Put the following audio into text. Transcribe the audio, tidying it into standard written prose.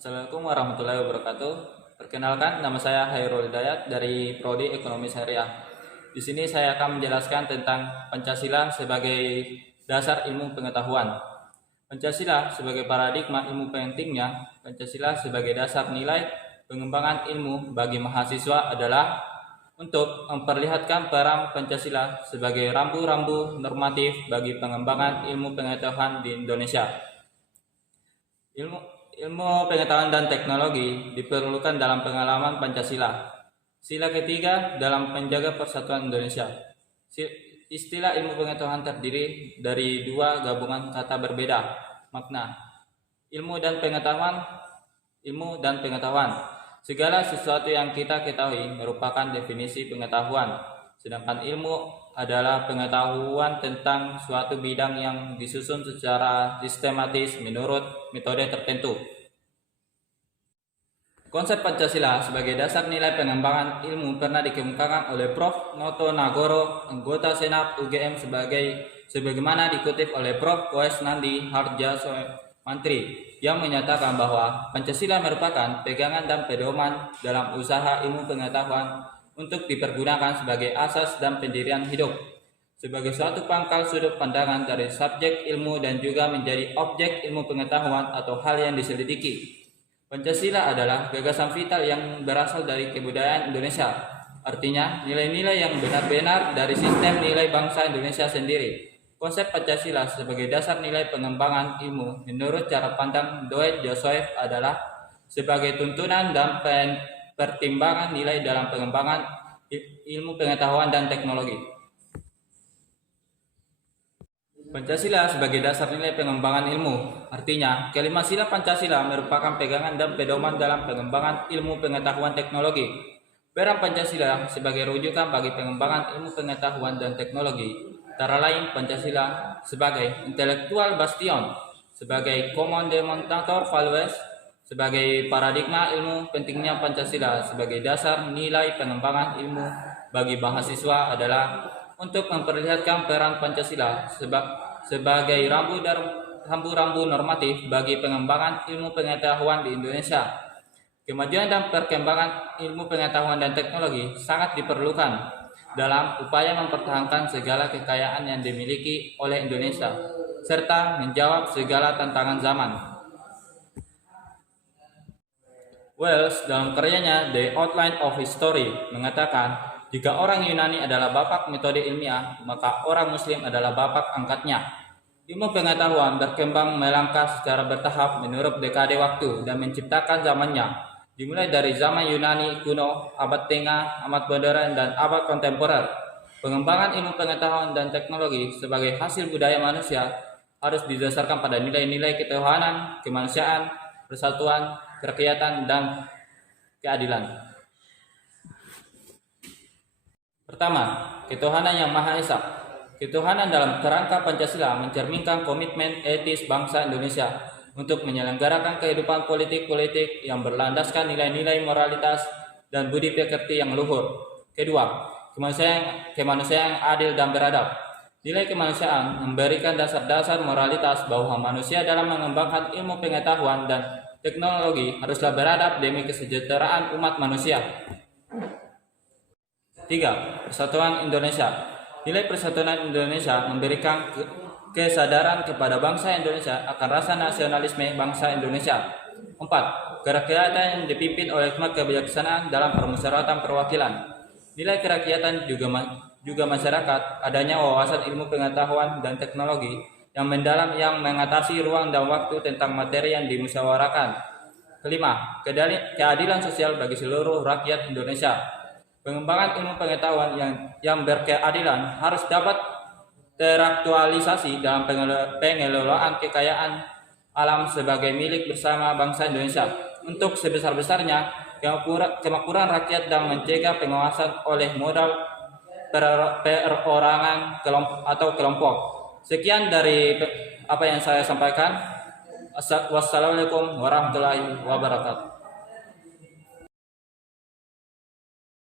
Assalamualaikum warahmatullahi wabarakatuh. Perkenalkan, nama saya Hairul Hidayat dari Prodi Ekonomi Syariah. Di sini saya akan menjelaskan tentang Pancasila sebagai dasar ilmu pengetahuan. Pancasila sebagai paradigma ilmu pentingnya, Pancasila sebagai dasar nilai pengembangan ilmu bagi mahasiswa adalah untuk memperlihatkan peran Pancasila sebagai rambu-rambu normatif bagi pengembangan ilmu pengetahuan di Indonesia. Ilmu pengetahuan dan teknologi diperlukan dalam pengalaman Pancasila. Sila ketiga dalam menjaga persatuan Indonesia. Istilah ilmu pengetahuan terdiri dari dua gabungan kata berbeda makna. Ilmu dan pengetahuan. Segala sesuatu yang kita ketahui merupakan definisi pengetahuan. Sedangkan ilmu adalah pengetahuan tentang suatu bidang yang disusun secara sistematis menurut metode tertentu. Konsep Pancasila sebagai dasar nilai pengembangan ilmu pernah dikemukakan oleh Prof. Noto Nagoro, anggota Senat UGM sebagaimana dikutip oleh Prof. Koes Nandi Harja Mantri yang menyatakan bahwa Pancasila merupakan pegangan dan pedoman dalam usaha ilmu pengetahuan untuk dipergunakan sebagai asas dan pendirian hidup, sebagai suatu pangkal sudut pandangan dari subjek ilmu dan juga menjadi objek ilmu pengetahuan atau hal yang diselidiki. Pancasila adalah gagasan vital yang berasal dari kebudayaan Indonesia, artinya nilai-nilai yang benar-benar dari sistem nilai bangsa Indonesia sendiri. Konsep Pancasila sebagai dasar nilai pengembangan ilmu menurut cara pandang Dwight Joseph adalah sebagai tuntunan dan pertimbangan nilai dalam pengembangan ilmu pengetahuan dan teknologi. Pancasila sebagai dasar nilai pengembangan ilmu, artinya kelima sila Pancasila merupakan pegangan dan pedoman dalam pengembangan ilmu pengetahuan teknologi. Peran Pancasila sebagai rujukan bagi pengembangan ilmu pengetahuan dan teknologi, antara lain Pancasila sebagai intelektual bastion, sebagai common denominator values, sebagai paradigma ilmu pentingnya Pancasila sebagai dasar nilai pengembangan ilmu bagi mahasiswa adalah untuk memperlihatkan peran Pancasila sebagai rambu-rambu normatif bagi pengembangan ilmu pengetahuan di Indonesia. Kemajuan dan perkembangan ilmu pengetahuan dan teknologi sangat diperlukan dalam upaya mempertahankan segala kekayaan yang dimiliki oleh Indonesia serta menjawab segala tantangan zaman. Wells dalam karyanya The Outline of History mengatakan, jika orang Yunani adalah bapak metode ilmiah, maka orang Muslim adalah bapak angkatnya. Ilmu pengetahuan berkembang melangkah secara bertahap menurut dekade waktu dan menciptakan zamannya, dimulai dari zaman Yunani kuno, abad tengah, abad modern, dan abad kontemporer. Pengembangan ilmu pengetahuan dan teknologi sebagai hasil budaya manusia harus didasarkan pada nilai-nilai ketuhanan, kemanusiaan, persatuan, kerakyatan, dan keadilan. Pertama, ketuhanan yang Maha Esa. Ketuhanan dalam kerangka Pancasila mencerminkan komitmen etis bangsa Indonesia untuk menyelenggarakan kehidupan politik yang berlandaskan nilai-nilai moralitas dan budi pekerti yang luhur. Kedua, kemanusiaan adil dan beradab. Nilai kemanusiaan memberikan dasar-dasar moralitas bahwa manusia dalam mengembangkan ilmu pengetahuan dan teknologi haruslah beradab demi kesejahteraan umat manusia. 3. Persatuan Indonesia. Nilai persatuan Indonesia memberikan kesadaran kepada bangsa Indonesia akan rasa nasionalisme bangsa Indonesia. 4. Kerakyatan yang dipimpin oleh hikmat kebijaksanaan dalam permusyawaratan perwakilan. Nilai kerakyatan juga masyarakat, adanya wawasan ilmu pengetahuan dan teknologi yang mendalam yang mengatasi ruang dan waktu tentang materi yang dimusyawarakan. 5. Keadilan sosial bagi seluruh rakyat Indonesia. Pengembangan ilmu pengetahuan yang berkeadilan harus dapat teraktualisasi dalam pengelolaan kekayaan alam sebagai milik bersama bangsa Indonesia untuk sebesar-besarnya kemakmuran rakyat dan mencegah penguasaan oleh modal perorangan atau kelompok. Sekian dari apa yang saya sampaikan. Wassalamualaikum warahmatullahi wabarakatuh.